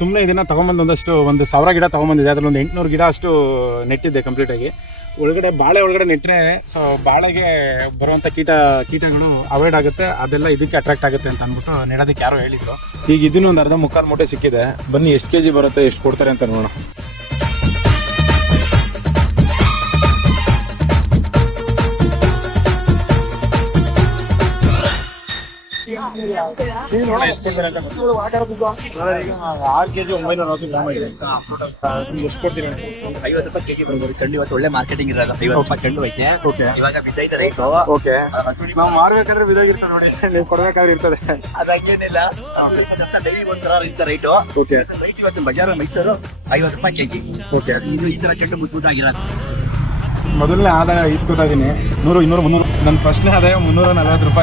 ಸುಮ್ಮನೆ ಇದನ್ನು ತೊಗೊಂಬಂದು ಒಂದು 1000 ಗಿಡ ತೊಗೊಂಬಂದಿದೆ. ಅದರಲ್ಲಿ ಒಂದು 800 ಗಿಡ ಅಷ್ಟು ನೆಟ್ಟಿದ್ದೆ ಕಂಪ್ಲೀಟಾಗಿ. ಒಳಗಡೆ ಬಾಳೆ ಒಳಗಡೆ ನೆಟ್ಟರೆ ಸೊ ಬಾಳೆಗೆ ಬರುವಂಥ ಕೀಟಗಳು ಅವಾಯ್ಡ್ ಆಗುತ್ತೆ, ಅದೆಲ್ಲ ಇದಕ್ಕೆ ಅಟ್ರಾಕ್ಟ್ ಆಗುತ್ತೆ ಅಂತ ಅಂದ್ಬಿಟ್ಟು ನೆಡೋದಕ್ಕೆ ಯಾರೋ ಹೇಳಿದ್ರು. ಈಗ ಇದನ್ನು ಒಂದು 1/2-3 ಮೂಟೆ ಸಿಕ್ಕಿದೆ. ಬನ್ನಿ ಎಷ್ಟು kg ಬರುತ್ತೆ, ಎಷ್ಟು ಕೊಡ್ತಾರೆ ಅಂತ ನೋಡೋಣ. ಎಷ್ಟು ಕೊಡ್ತೀರಿ? 50 ರೂಪಾಯಿ ಕೆಜಿ ಬರ್ಬೋದು. ಚೆಂಡು ಇವತ್ತು ಒಳ್ಳೆ ಮಾರ್ಕೆಟಿಂಗ್ ಇರಲ್ಲ. 50 ರೂಪಾಯಿ ಚೆಂಡು ಐತೆ. ಇವಾಗ ಬಿದ್ದೈತೆ ರೈಟು. ನಾವು ಮಾರ್ಬೇಕಾದ್ರೆ ಬಿದ್ದೋಗಿರ್ತದೆ ನೋಡಿ, ನೀವು ಕೊಡ್ಬೇಕಾದ್ರೆ ಇರ್ತದೆ. ಅದಂಗೇನಿಲ್ಲ, ಡೈಲಿ ಒಂಥರ ಇರ್ತಾರೆ ರೈಟು. ರೈಟ್ ಇವತ್ತು ಬಜಾರ್ ಮೈಸೂರು 50 ರೂಪಾಯಿ ಕೆಜಿ. ಇನ್ನು ಈ ತರ ಚೆಂಡು ಮುದ್ದಾಗಿರೋದು. ಮೊದಲನೇ ಆದಾಯ ಇಸ್ಕೊತಾ ಇದ್ದೀನಿ 100, 200, 300. ನನ್ನ ಫಸ್ಟ್ನೇ ಆದಾಯ 340 ರೂಪಾಯಿ.